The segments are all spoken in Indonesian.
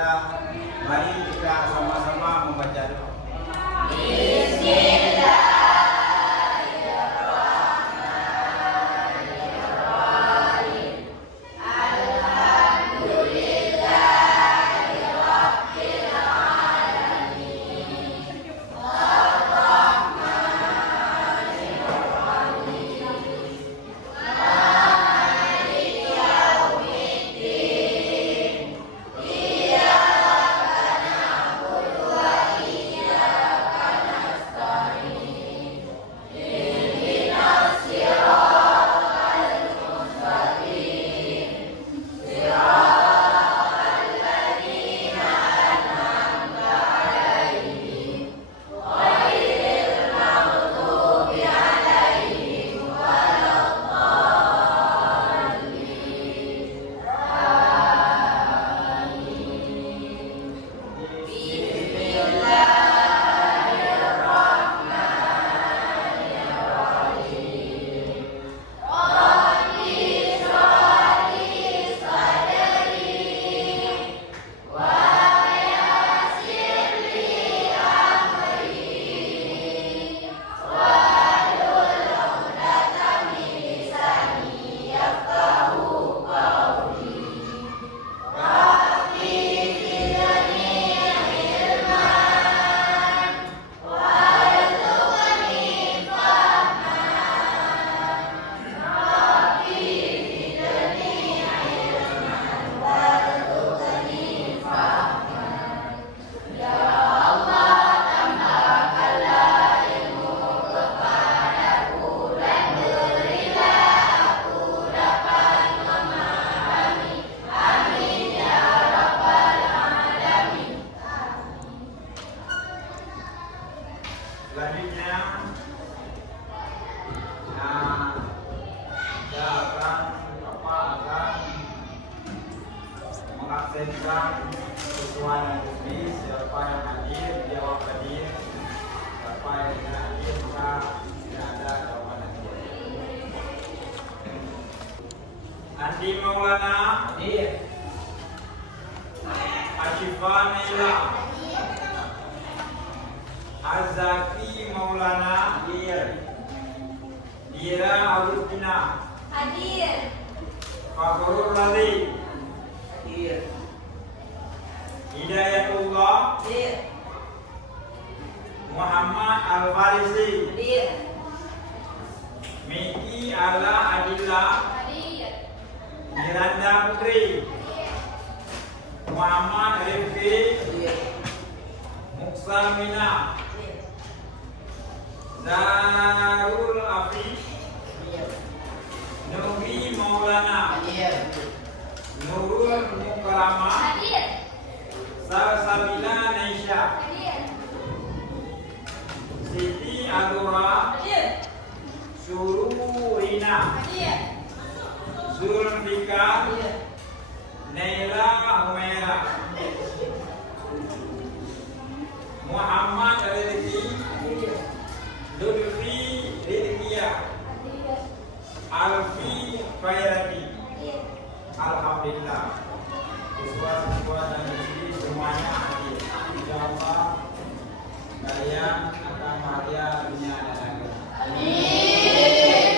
Mari kita sama-sama membaca doa. Selanjutnya akan mengabsenkan sesuai yang tulis. Siapa yang hadir jawab hadir, siapa yang tidak hadir maka tidak ada jawaban hadir. Andi Maulana hadir. Ashifah Naila, Azaki Maulana hadir. Dira Arudina hadir. Fakhrul Ladhi hadir. Hidayatullah Hadir. Muhammad Al-Farisi Hadir. Miki Ala Adila Hadir. Miranda Putri Muhammad Rifki Hadir. Muksamina Darul Afi Nuri Maulana Hadir. Nurul Mukarramah Hadir. Salsabila Naisha Hadir. Siti Adura Hadir. Sururina Hadir. Zulfika Hadir. Naila Humaira Muhammad Rizki Hadir. Lutfi Rizkia Alfi Khairati. Alhamdulillah, siswa-siswa dan siswi semuanya hadir. Insyaallah kalian akan bahagia dunia dan akhirat. Amin.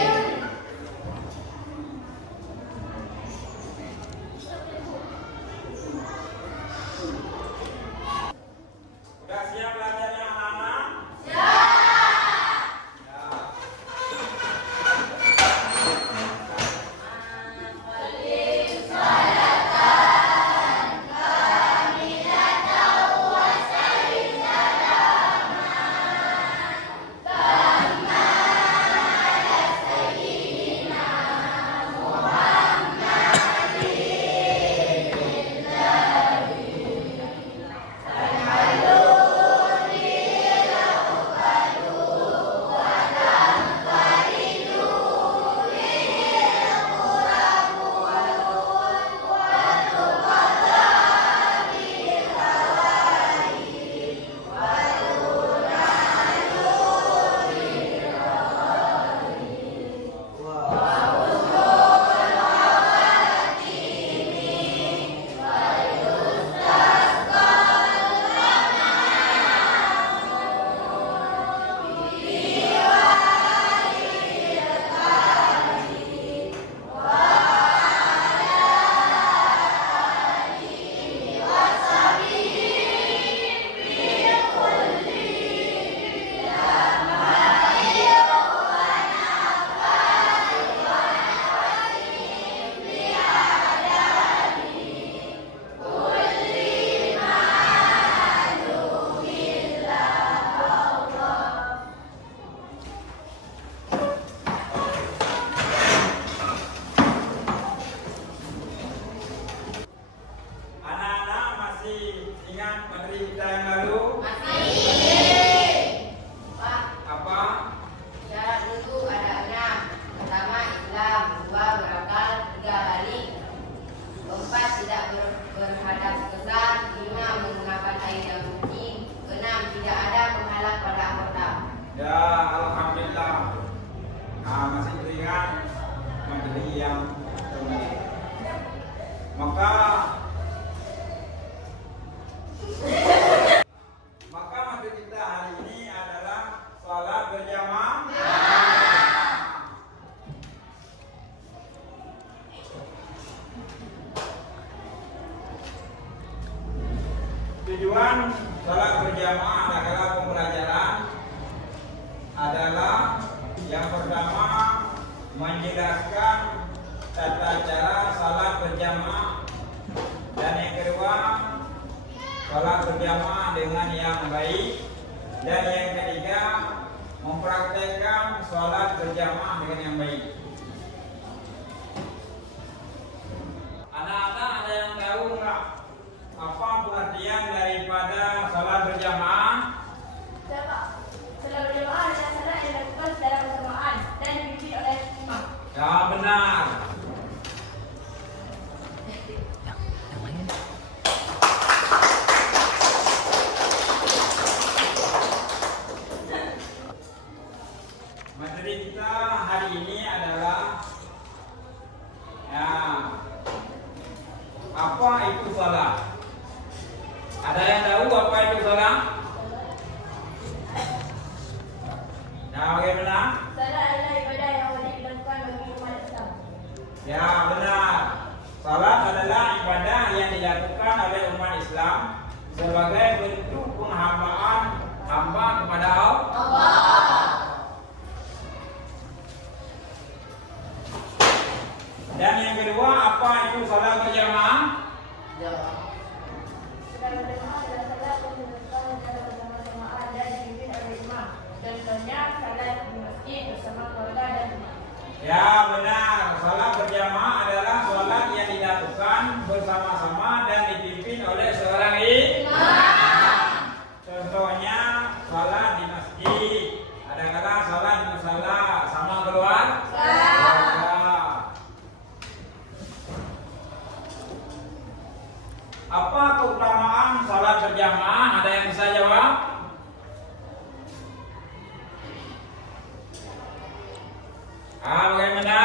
masih ingat materi kita yang lalu? Masih. Pak, Apa? syarat wudhu ada 6. Pertama, Islam. 2, berakal. 3, balik. 4, tidak berhadas besar. 5, menggunakan air yang suci. 6, tidak ada penghalang pada anggota. Ya, alhamdulillah. Masih teringat materi yang kemarin. Maka materi kita hari ini adalah salat berjamaah. Tujuan salat berjamaah adalah pembelajaran adalah yang pertama menjelaskan tata cara salat berjamaah, dan yang kedua salat berjamaah dengan yang baik, dan yang ketiga mempraktekkan salat berjamaah dengan yang baik. Anak-anak ada yang tahu nggak apa pengertian daripada salat berjamaah? Salat berjamaah adalah salat yang dilakukan secara bersamaan dan dipimpin oleh imam. Ya, benar. Materi kita hari ini adalah apa itu salat? Ada yang tahu apa itu salat? Nah, bagaimana? Salat adalah ibadah yang wajib dilakukan bagi umat Islam. Ya, benar. Salat adalah ibadah yang dilakukan oleh umat Islam sebagai bentuk penghambaan hamba kepada Allah. Dan yang kedua, apa itu salat berjamaah? Salat berjamaah adalah salat yang dilakukan secara berjamaah dan dipimpin oleh imam. Contohnya salat di masjid bersama keluarga dan teman. Ya, benar. Salat berjamaah adalah salat yang dilakukan bersama-sama dan dipimpin oleh seorang imam. Contohnya salat di masjid. Ada-ada salat di musala sama keluarga. Apa keutamaan salat berjamaah? Ada yang bisa jawab? Bagaimana?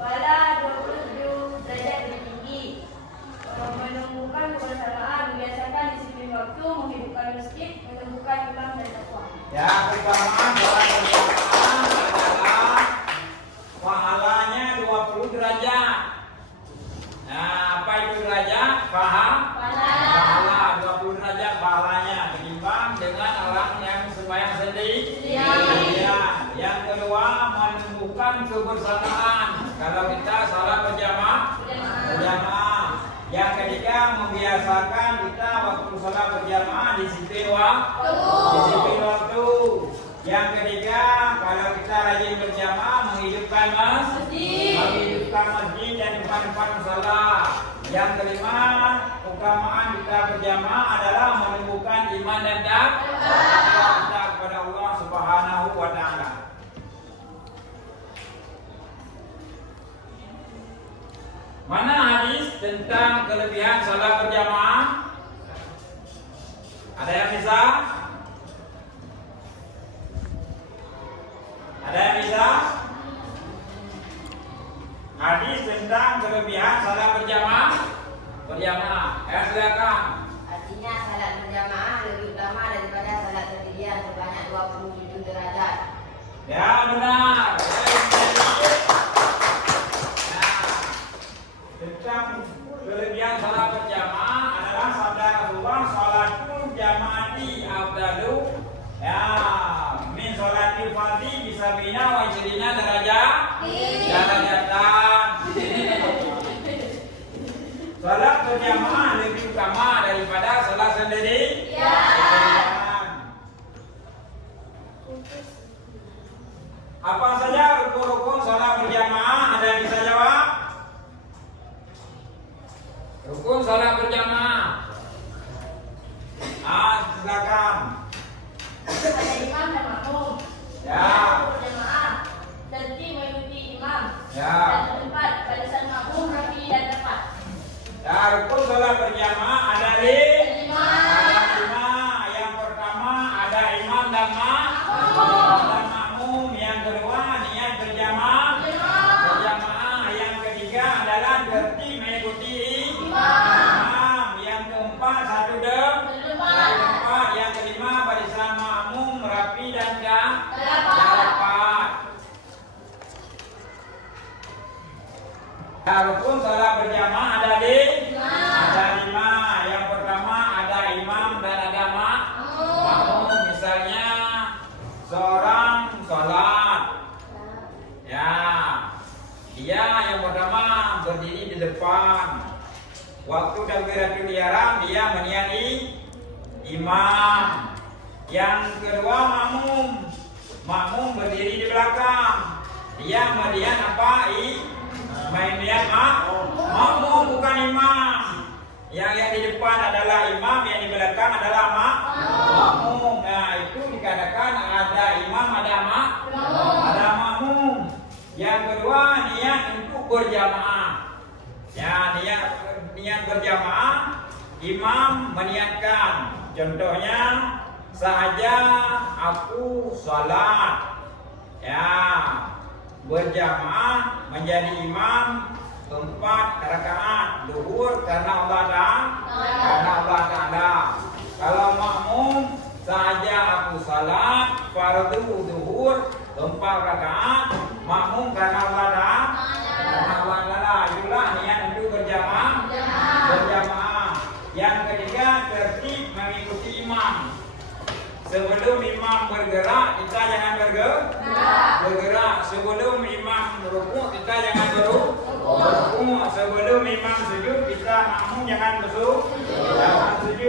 Pada 27 derajat lebih tinggi, menumbuhkan kebersamaan, membiasakan disiplin waktu, menghidupkan masjid, menumbuhkan imam dan takwa. Ya, keutamaan salat berjamaah adalah pahalanya 20 derajat. Nah, apa itu derajat? Pahala 20 derajat pahalanya ditimbang dengan orang yang sembahyang sendiri. Ya. Yang kedua, menumbuhkan kebersamaan. Kalau kita salat berjamaah. Yang ketiga, membiasakan kita waktu salat berjamaah disiplin waktu. Yang ketiga, kalau kita rajin berjamaah menghidupkan masjid dan depan-depan salat. Yang kelima, keutamaan kita berjamaah adalah menumbuhkan iman dan takwa kita kepada Allah Subhanahu wa taala. Mana hadis tentang kelebihan salat berjamaah? Ada yang bisa? Ada yang bisa? Hadis tentang kelebihan salat berjamaah. Silakan. Artinya salat berjamaah lebih utama daripada salat sendirian sebanyak 27 derajat. Ya, benar. Tentang kelebihan salat berjamaah adalah Rukun salat berjamaah ada lima. Yang pertama ada imam dan ada makmum. Misalnya seorang salat, ya, dia yang pertama berdiri di depan. Waktu takbiratul ihram dia meniati imam. Yang kedua makmum berdiri di belakang. Dia melihat apa? Main lihat makmum bukan imam. Yang di depan adalah imam, yang di belakang adalah makmum. Nah, itu dikatakan ada imam, ada makmum. Yang kedua niat untuk berjamaah. Ya, niat berjamaah, imam meniatkan. Contohnya saja aku salat, ya, berjamaah menjadi imam 4 rakaat zuhur karena Allah Ta'ala. Kalau makmum saja aku salat fardu zuhur 4 rakaat, makmum karena Allah Ta'ala. Itulah niat untuk berjamaah. Yang ketiga tertib mengikuti imam. Sebelum imam bergerak, kita jangan bergerak. Sebelum imam berrukuk, kita jangan berrukuk. Sebelum imam sujud, kita makmum jangan sujud. Itu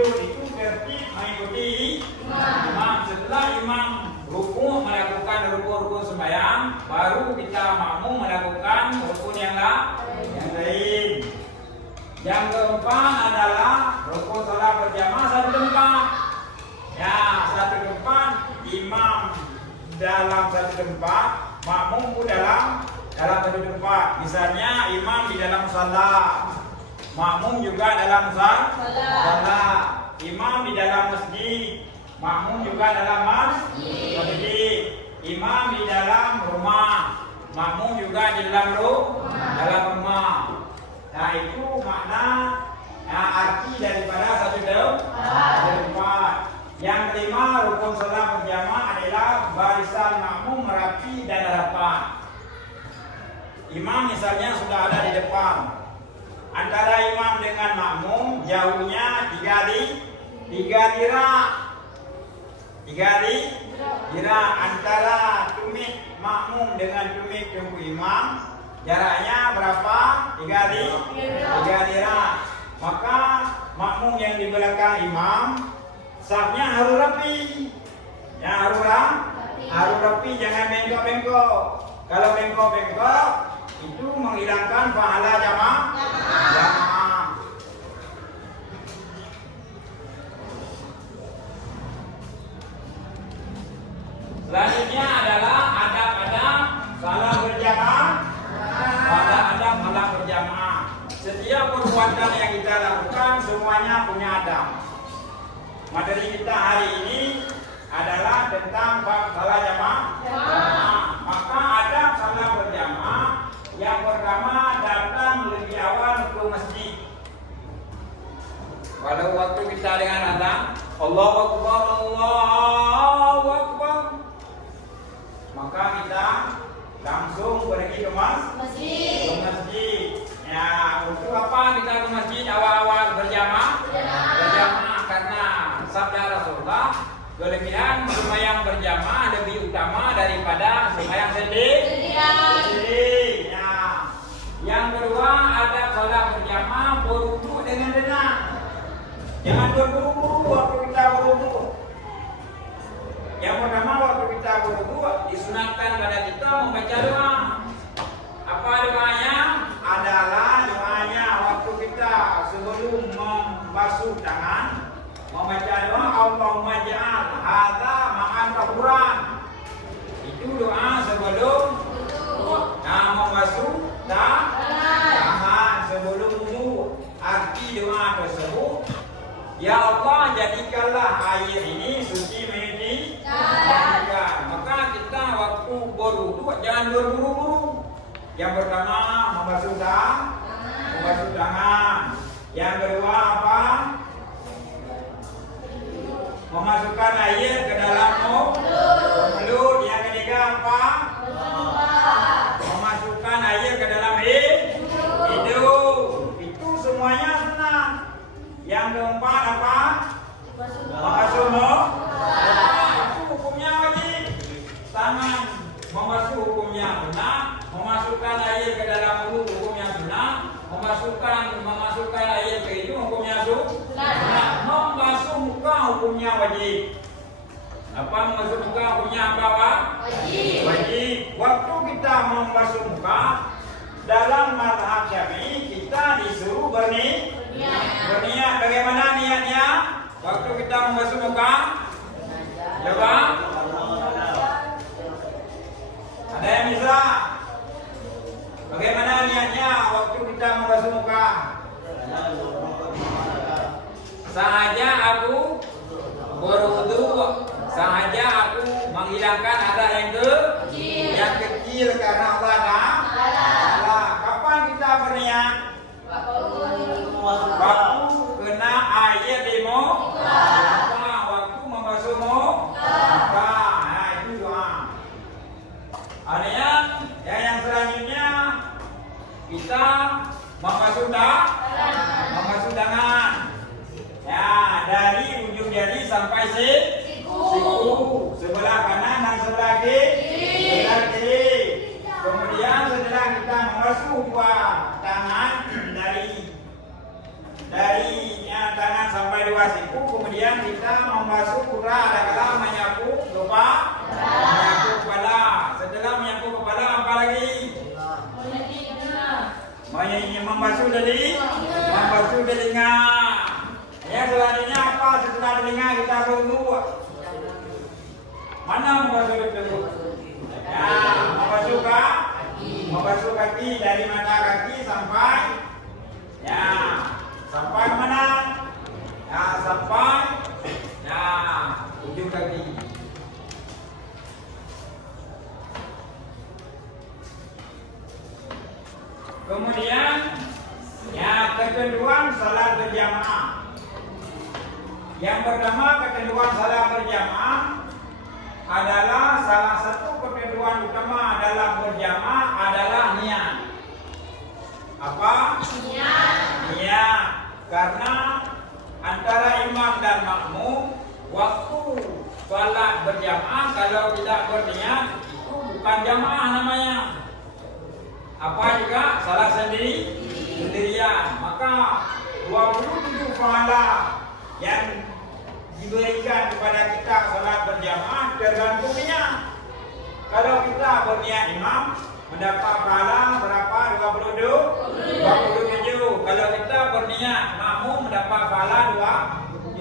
tertib mengikuti imam. Setelah imam rukuk melakukan rukun sembahyang, baru kita makmum melakukan rukun yang lain. Yang keempat adalah rukun salat berjamaah satu tempat. Ya, satu tempat, imam dalam satu tempat, makmum pun dalam satu tempat. Misalnya imam di dalam salat, makmum juga dalam salat. Imam di dalam masjid, makmum juga dalam masjid. Imam di dalam rumah, makmum juga di dalam rumah. Nah, itu makna arti daripada satu tempat. Yang kelima, rukun salat berjamaah adalah barisan makmum merapi dan rapat. Imam misalnya sudah ada di depan. Antara imam dengan makmum jauhnya 3 dirak. Antara tumit makmum dengan tumit tunggu imam jaraknya berapa? 3 dirak. Maka makmum yang di belakang imam safnya harus rapi. Ya, harus rapi, jangan bengkok-bengkok. Kalau bengkok-bengkok itu menghilangkan pahala jamaah. Selanjutnya adalah adab-adab salat berjamaah. Salat berjamaah. Setiap perbuatan yang kita lakukan semuanya punya adab. Materi kita hari ini adalah tentang bab salat jamaah. Maka adab salat berjamaah yang pertama datang lebih awal ke masjid. Pada waktu kita dengan azan, Allahu Akbar, Allahu Akbar, maka kita langsung pergi ke masjid. Ya, untuk apa kita ke masjid awal-awal berjamaah? Karena sabda Rasulullah, kelebihan sembahyang berjamaah lebih utama daripada sembahyang sendiri. Ya. Yang kedua, adab salat berjamaah berwudu dengan tenang. Jangan berburu-buru waktu kita berwudu. Yang pertama, waktu kita berwudu disunatkan pada kita membaca doa. Apa doanya? Adalah doanya waktu kita sebelum membasuh tangan membaca doa Allahumma ja'al hadza ma'an tahuran. Itu doa sebelum membasuh tangan sebelum wudu. Arti doa tersebut, ya Allah, jadikanlah air ini suci maka kita waktu berwudu jangan berburu-buru. Yang pertama membasuh tangan. Yang kedua apa? Memasukkan air ke dalam mulut. Yang ketiga apa? Memasukkan air ke dalam hidung. hukumnya wajib. Apa membasuh muka hukumnya apa, Pak? Wajib. Wajib. Waktu kita membasuh muka dalam mazhab Syafi'i kita disuruh berniat. Bagaimana niatnya? Waktu kita membasuh muka? Coba. Ada yang bisa? Bagaimana niatnya waktu kita membasuh muka? Sahaja aku berwudu, sahaja aku menghilangkan ada yang kecil karena Allah Ta'ala. Kapan kita berniat? Waktu kena air di muka, waktu membasuh muka. Nah, itu doa. Artinya yang selanjutnya kita membasuh tangan. Ya, dari ujung jari sampai siku, sebelah kanan dan sebelah kiri. Kemudian setelah kita membasuh dua tangan dari tangan sampai dua siku, kemudian kita membasuh pura ada kala menyapu kepala. Setelah menyapu kepala apa lagi? Membasuh telinga. Ya, selanjutnya apa? Setelah telinga kita berwudu. Mana membasuh telinga? Ya, membasuh kaki dari mata kaki sampai mana? Ya, sampai ujung kaki. Kemudian ketentuan salat berjamaah. Yang pertama, ketentuan salat berjamaah adalah salah satu ketentuan utama dalam berjamaah adalah niat. Apa? Niat. Karena antara imam dan makmum waktu salat berjamaah kalau tidak berniat itu bukan jamaah namanya. Apa juga salat sendirian. Maka 27 pahala yang diberikan kepada kita salat berjamaah tergantung niat. Kalau kita berniat imam mendapat pahala berapa? 27. Kalau kita berniat makmum mendapat pahala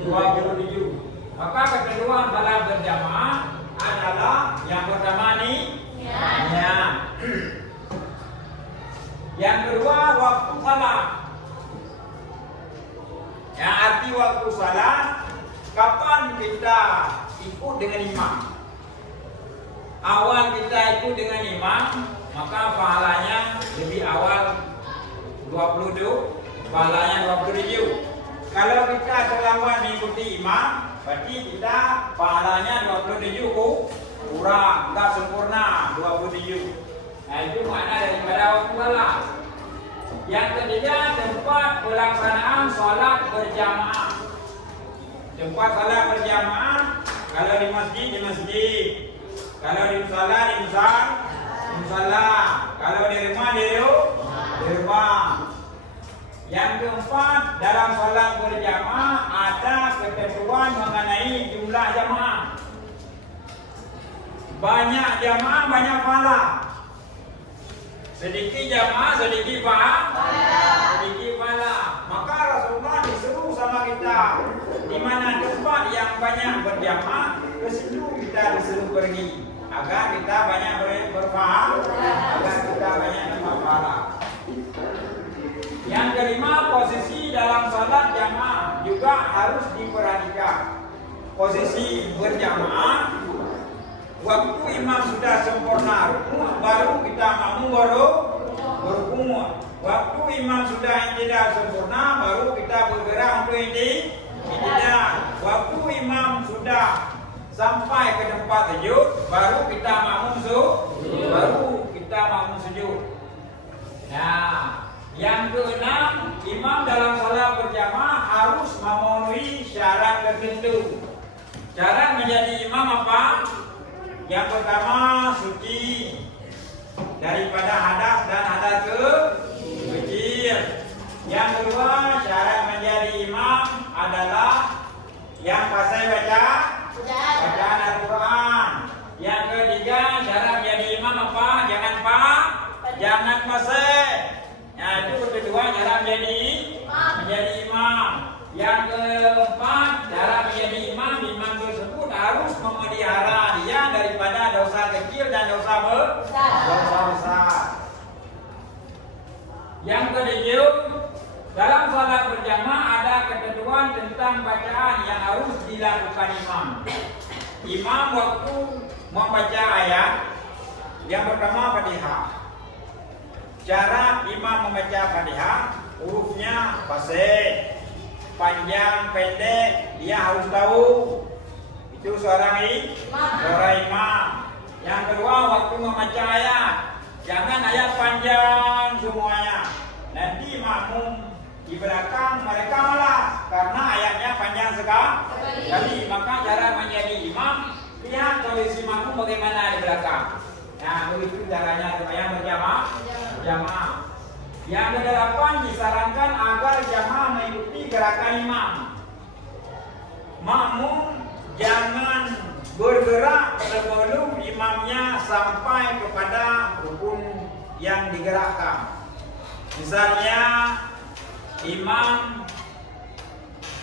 27. Maka ketentuan salat berjamaah adalah yang pertama niat. Yang kedua, waktu salat. Yang arti waktu salat, kapan kita ikut dengan imam? Awal kita ikut dengan imam, maka pahalanya lebih awal 27, pahalanya 27. Kalau kita terlambat mengikuti imam, berarti kita pahalanya 27 kurang, enggak sempurna 27. Nah, itu makna daripada waktu salat. Yang ketiga, tempat pelaksanaan salat berjamaah. Tempat salat berjamaah, kalau di masjid. Kalau di musala. Kalau di rumah. Yang keempat, dalam salat berjamaah ada ketentuan mengenai jumlah jamaah. Banyak jamaah, banyak pahala. Sedikit jamaah, sedikit pahala. Maka Rasulullah disuruh sama kita, di mana tempat yang banyak berjamaah, ke situ kita disuruh pergi, agar kita banyak berpahala, agar kita banyak berpahala. Yang kelima, posisi dalam salat jamaah juga harus diperhatikan. Posisi berjamaah, waktu imam sudah sempurna rukuk, baru kita makmum berrukuk. Waktu imam sudah tidak sempurna, baru kita bergerak untuk i'tidal. Waktu imam sudah sampai ke tempat sujud, baru kita makmum sujud. Nah, yang keenam, imam dalam salat berjamaah harus memenuhi syarat tertentu. Syarat menjadi imam apa? Yang pertama, suci daripada hadas dan hadas kecil. Yang kedua, syarat menjadi imam adalah yang pasai baca menjadi imam, imam tersebut harus memelihara dia daripada dosa kecil dan dosa besar. Yang ketujuh, dalam salat berjamaah ada ketentuan tentang bacaan yang harus dilakukan imam. Imam waktu membaca ayat yang pertama Fatihah. Cara imam membaca Fatihah, hurufnya fasih, panjang, pendek, dia harus tahu. Itu seorang imam. Yang kedua, waktu membaca ayat, jangan ayat panjang semuanya. Nanti makmum di belakang mereka malas karena ayatnya panjang sekali. Maka cara menjadi imam, lihat kondisi makmum bagaimana di belakang. Nah, begitu caranya supaya berjamaah. Yang kedelapan, disarankan agar jamaah mengikuti gerakan imam. Makmum jangan bergerak sebelum imamnya sampai kepada rukun yang digerakkan. Misalnya imam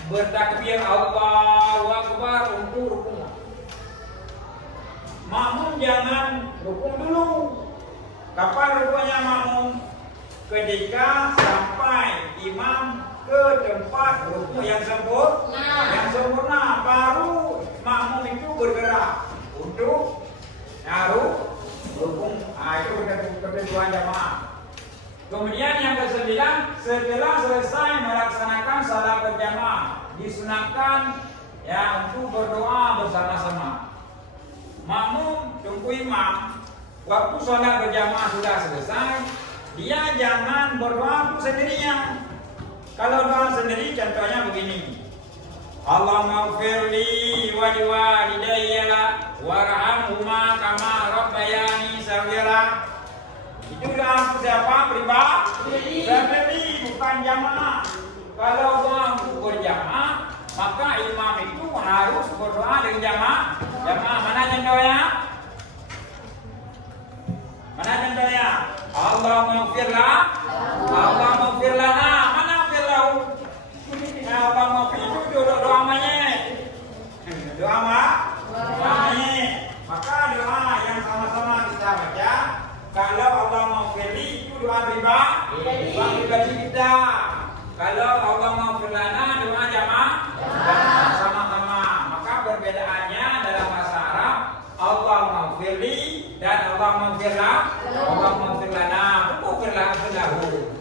bertakbir Allahu Akbar untuk rukun. Makmum jangan rukun dulu. Kapan rukunnya makmum? Ketika sampai imam ke tempat rukun yang sempurna, baru makmum itu bergerak untuk naruh rukun. Itu ketentuan jamaah. Kemudian yang kesembilan, setelah selesai melaksanakan salat berjamaah, disunahkan untuk berdoa bersama-sama. Makmum tunggu imam, waktu salat berjamaah sudah selesai, dia jangan berdoa sendirian. Kalau doa sendiri contohnya begini: Allahumma ighfirli wa liwalidayya warhamhuma kama rabbayani shaghira. Itu doa siapa? Pribadi, bukan jamaah. Kalau doa untuk berjamaah, maka imam itu harus berdoa dengan jamaah. Mana contohnya? Allahumma ighfir lana. Mana ighfir lahu? Allahumma ighfir itu doa manyet. Doa manyet. Maka doa yang sama-sama kita baca, kalau Allahumma ighfirli itu doa pribadi kita. Kalau Allahumma ighfir lana doa jamaah sama-sama. Maka perbedaannya dalam bahasa Arab, Allahumma ighfirli dan Allahumma ighfir lana. Bukan lahu.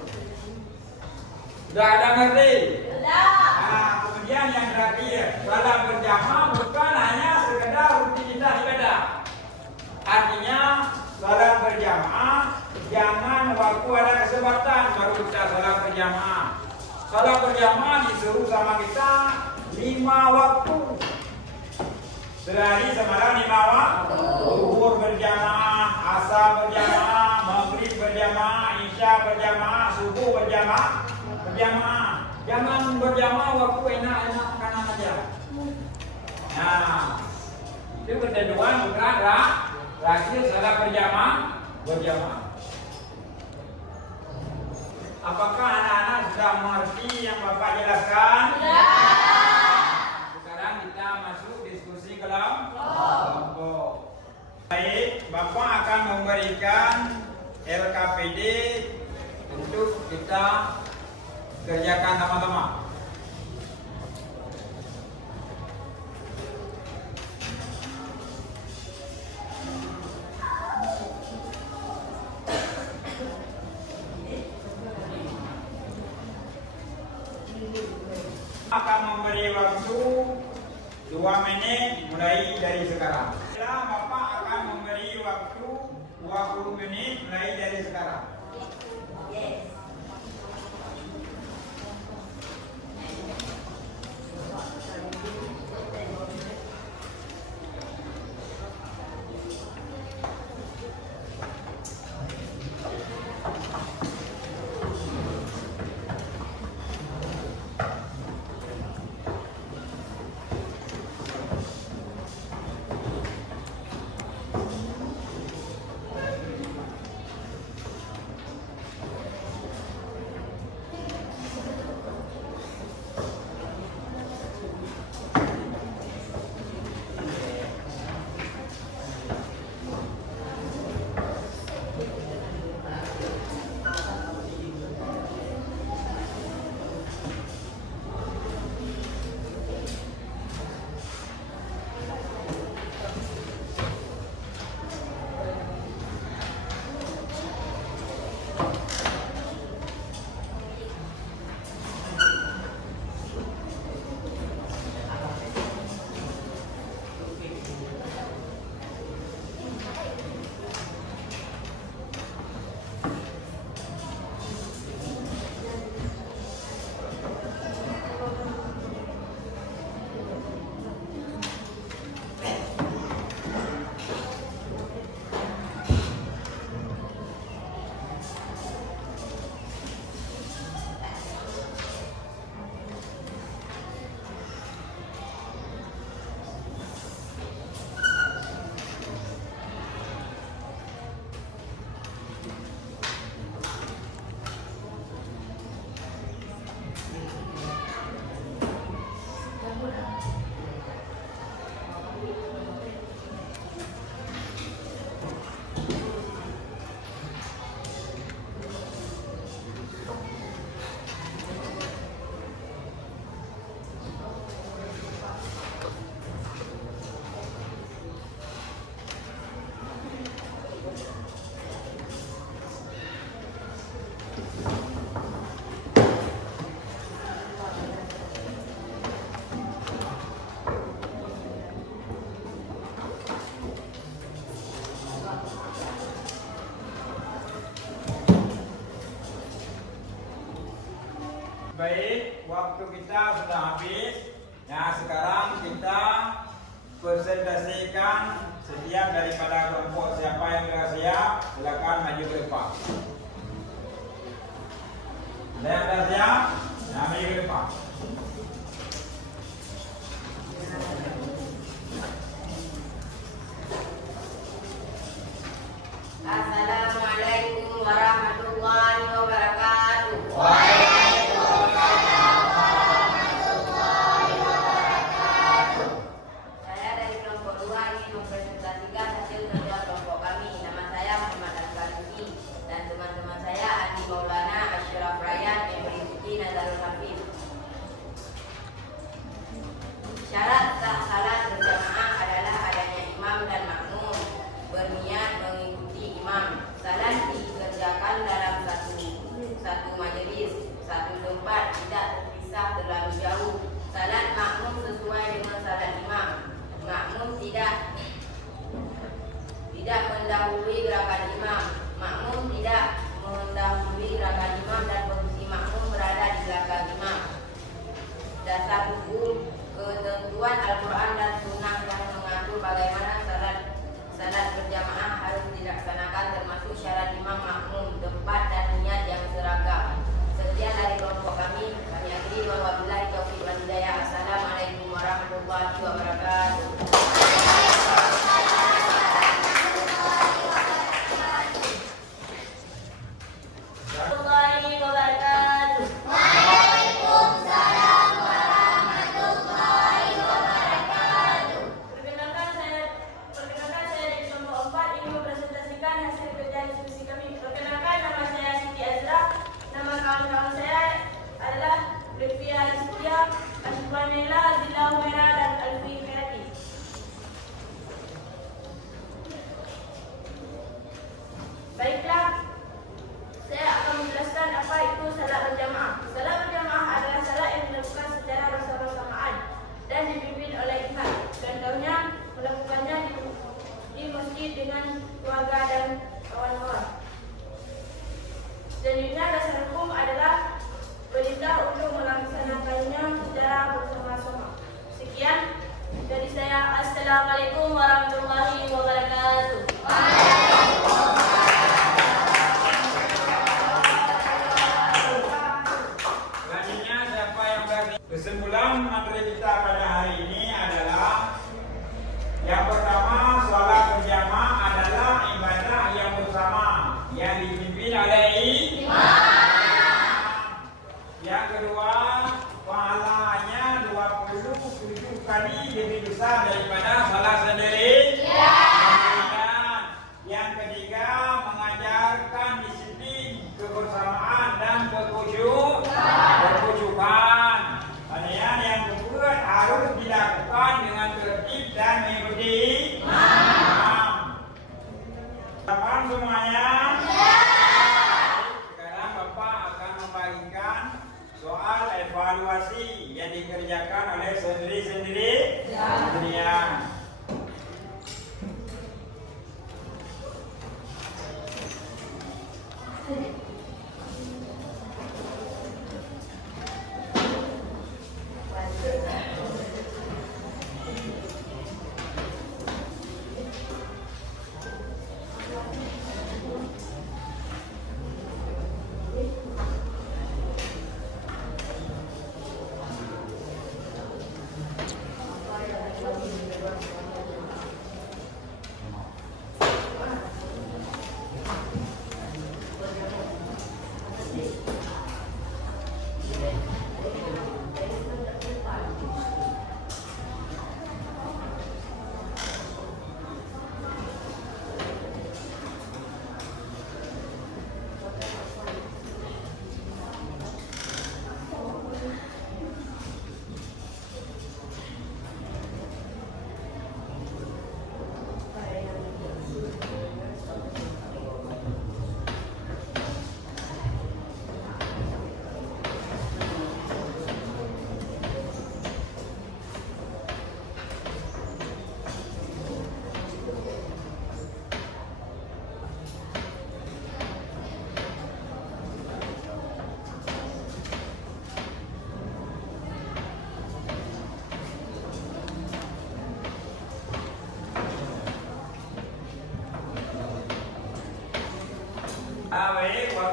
Sudah ada ngerti? Nah, kemudian yang terakhir, salat berjamaah bukan hanya sekedar rutinitas ibadah. Artinya salat berjamaah jangan waktu ada kesempatan baru kita salat berjamaah. Salat berjamaah disuruh sama kita 5 waktu. Sehari semalam 5 waktu. Zuhur berjamaah, asar berjamaah, maghrib berjamaah, isya berjamaah, subuh berjamaah. Jangan berjamaah waktu enak-enak kanan aja. Nah, itu ketentuan bukan terakhir salat berjamaah. Apakah anak-anak sudah mengerti yang Bapak jelaskan? Sekarang kita masuk diskusi kelompok. Baik, Bapak akan memberikan LKPD untuk kita kerjakan sama-sama. Akan memberi waktu 2 menit mulai dari sekarang. Bapak akan memberi waktu 20 menit mulai dari sekarang. waktu kita sudah habis. Nah, sekarang kita presentasikan setiap daripada kelompok siapa yang sudah siap, silakan maju ke depan. Ada yang sudah siap? Nah, maju ke depan. Assalamualaikum warahmatullahi wabarakatuh. Saya dari kelompok 2 ingin mempresentasikan hasil kerja kelompok kami. Nama saya Muhammad Asgaruti dan teman-teman saya Andi Maulana, Asyraf Rayyan, Emri Suci, Nazarul Hafiz. Syarat sah salat berjamaah adalah adanya imam dan makmum berniat mengikuti imam. Salat dikerjakan dalam satu majelis, satu tempat, tidak terpisah terlalu jauh. Salat makmum sesuai dengan salat imam. Makmum tidak mendahului gerakan imam. Makmum tidak mendahului gerakan imam dan posisi makmum berada di belakang imam. Dasar hukum ketentuan Al-Quran dan Sunnah yang mengatur bagaimana salat berjamaah harus dilaksanakan, termasuk syarat imam, makmum, tempat dan niat yang seragam. Sekian dari kelompok kami. Kami akhiri wa wabillahi taufiq wal hidayah. Assalamualaikum warahmatullahi wabarakatuh. Perkenalkan saya dari kelompok 4 ini mempresentasikan hasil kerja diskusi kami. Perkenalkan, nama saya Siti Azra. Nama kawan-kawan saya adalah Lutfia Setia, Asyifa Naila, Zila Humaira dan Alfi Khairati. Baiklah, saya akan menjelaskan apa itu salat berjamaah. Salat berjamaah adalah salat yang dilakukan secara bersama-samaan dan dipimpin oleh imam. Contohnya, melakukannya di masjid dengan keluarga dan kawan-kawan. Selanjutnya, dasar hukum adalah perintah untuk melaksanakannya secara bersama-sama. Sekian dari saya. Assalamualaikum warahmatullahi wabarakatuh. Selanjutnya siapa yang berani? Kesimpulan materi kita pada hari ini adalah yang pertama, sholat berjamaah adalah ibadah yang bersama yang dipimpin oleh imam. Yang kedua, pahalanya 27 kali lebih besar daripada sholat sendiri. Kemudian yang ketiga, mengajarkan disiplin, kebersamaan dan kekhusyukan. Kemudian yang keempat, harus dilakukan dengan tertib dan mengikuti imam. Paham semuanya? Sekarang Bapak akan membagikan soal evaluasi yang dikerjakan oleh sendiri-sendirian.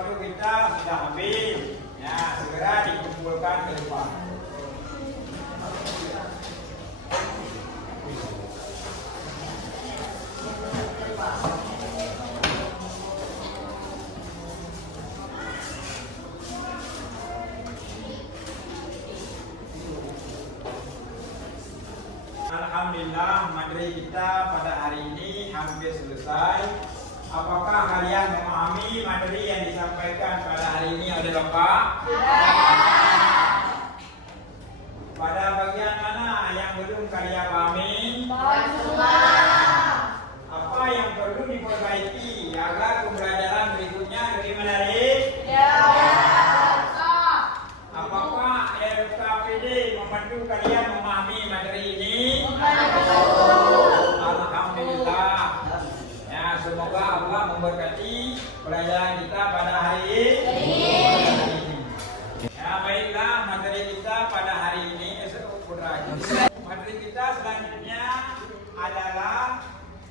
waktu kita sudah habis. Ya, segera dikumpulkan ke depan. Alhamdulillah, materi kita pada hari ini hampir selesai. Apakah kalian memahami materi yang disampaikan pada hari ini oleh Bapak? Pada bagian mana yang belum kalian pahami? Apa yang perlu diperbaiki agar pembelajaran berikutnya lebih menarik? Apakah LKPD membantu kalian memahami materi ini? Alhamdulillah. Ya, semoga Allah memberkati pelajaran kita pada hari ini. Ya, baiklah, materi kita pada hari ini materi kita selanjutnya adalah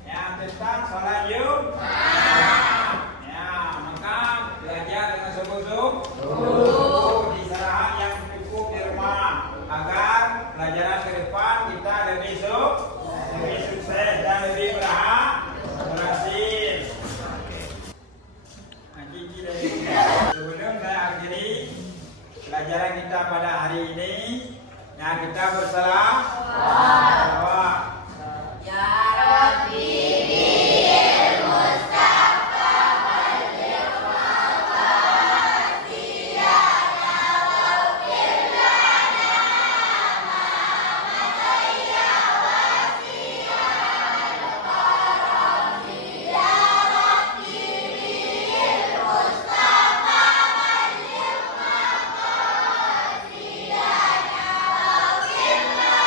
yang tentang salat Jumat. Ya, maka belajar dengan sungguh-sungguh di saat yang cukup di rumah agar pelajaran ke depan kita lebih sukses dan lebih berhasil. Sebelum saya akhiri pelajaran kita pada hari ini, nah kita bersalawat. Ya Rabbi bil Mustafa balligh maqasidana waghfir lana ma madayya wasi'al karami. Ya Rabbi bil Mustafa balligh maqasidana waghfir lana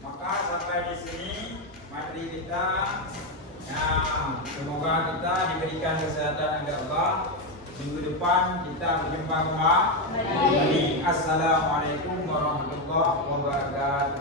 Maka sampai di sini materi kita. Ya, semoga kita diberikan kesehatan oleh Allah. Minggu depan kita berjumpa kembali. Assalamualaikum warahmatullahi wabarakatuh.